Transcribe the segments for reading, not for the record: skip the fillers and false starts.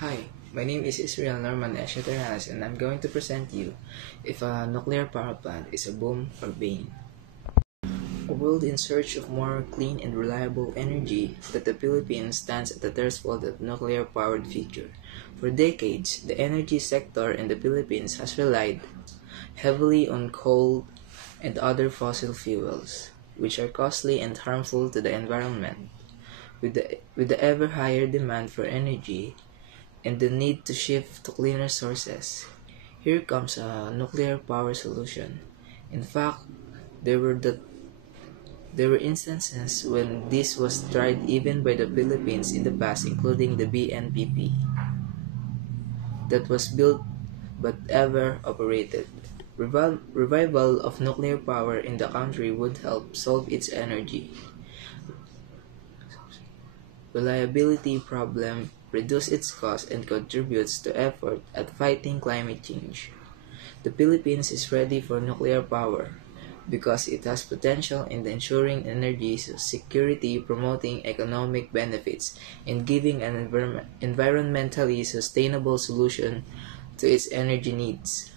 Hi, my name is Israel Norman Esheteranas and I'm going to present you if a nuclear power plant is a boom or bane. A world in search of more clean and reliable energy, that the Philippines stands at the threshold of nuclear-powered future. For decades, the energy sector in the Philippines has relied heavily on coal and other fossil fuels, which are costly and harmful to the environment. With the ever higher demand for energy, and the need to shift to cleaner sources, here comes a nuclear power solution. In fact, there were the there were instances when this was tried even by the Philippines in the past, including the BNPP, that was built but ever operated. Revival of nuclear power in the country would help solve its energy reliability problem, reduce its cost, and contributes to effort at fighting climate change. The Philippines is ready for nuclear power because it has potential in ensuring energy security, promoting economic benefits, and giving an environmentally sustainable solution to its energy needs.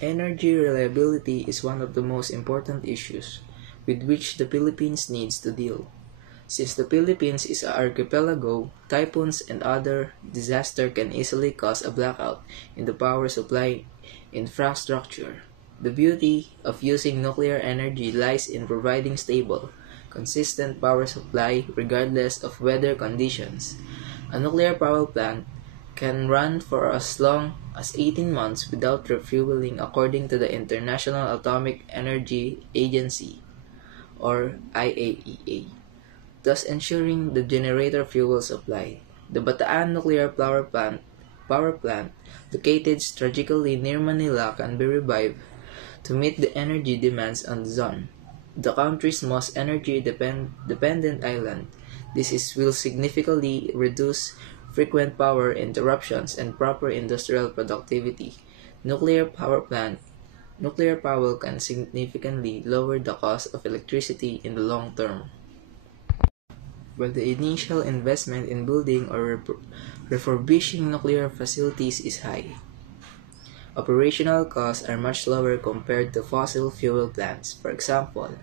Energy reliability is one of the most important issues with which the Philippines needs to deal. Since the Philippines is an archipelago, typhoons and other disasters can easily cause a blackout in the power supply infrastructure. The beauty of using nuclear energy lies in providing stable, consistent power supply regardless of weather conditions. A nuclear power plant can run for as long as 18 months without refueling according to the International Atomic Energy Agency or IAEA, thus ensuring the generator fuel supply. The Bataan Nuclear Power Plant, located strategically near Manila, can be revived to meet the energy demands on Luzon, the country's most energy-dependent island. Will significantly reduce frequent power interruptions and proper industrial productivity. Nuclear power plant Nuclear power can significantly lower the cost of electricity in the long term. While the initial investment in building or refurbishing nuclear facilities is high, operational costs are much lower compared to fossil fuel plants. For example,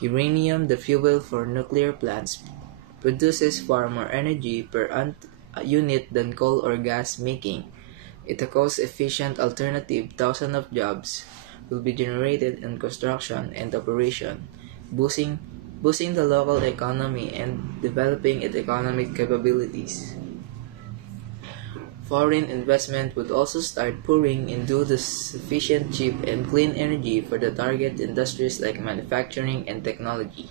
uranium, the fuel for nuclear plants, produces far more energy per unit than coal or gas, making it a cost-efficient alternative. Thousands of jobs will be generated in construction and operation, boosting boosting the local economy and developing its economic capabilities. Foreign investment would also start pouring into the sufficient cheap and clean energy for the target industries like manufacturing and technology.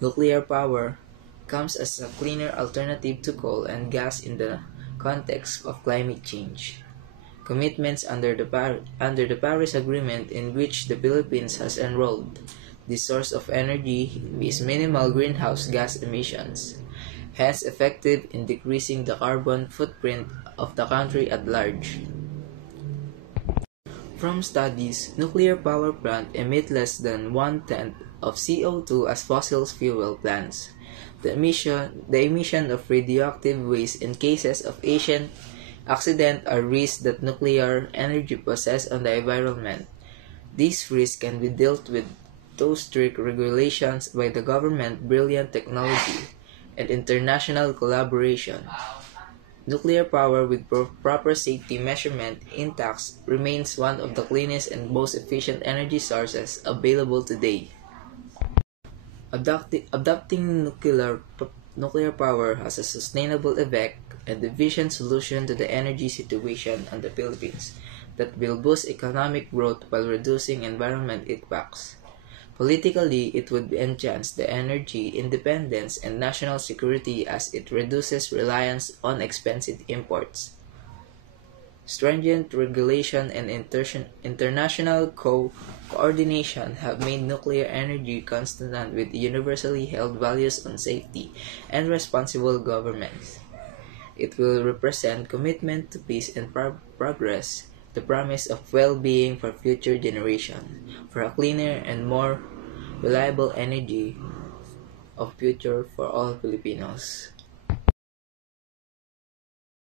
Nuclear power comes as a cleaner alternative to coal and gas in the context of climate change. Commitments under the Paris Agreement, in which the Philippines has enrolled. This source of energy is minimal greenhouse gas emissions, hence effective in decreasing the carbon footprint of the country at large. From studies, nuclear power plants emit less than one-tenth of CO2 as fossil fuel plants. The emission of radioactive waste in cases of accident are risks that nuclear energy possesses on the environment. These risks can be dealt with through strict regulations by the government, brilliant technology, and international collaboration. Nuclear power with proper safety measurement intact remains one of the cleanest and most efficient energy sources available today. Adopting nuclear power has a sustainable effect and efficient solution to the energy situation in the Philippines that will boost economic growth while reducing environmental impacts. Politically, it would enhance the energy independence and national security as it reduces reliance on expensive imports. Stringent regulation and international coordination have made nuclear energy consistent with universally held values on safety and responsible government. It will represent commitment to peace and progress, the promise of well-being for future generations, for a cleaner and more reliable energy of future for all Filipinos.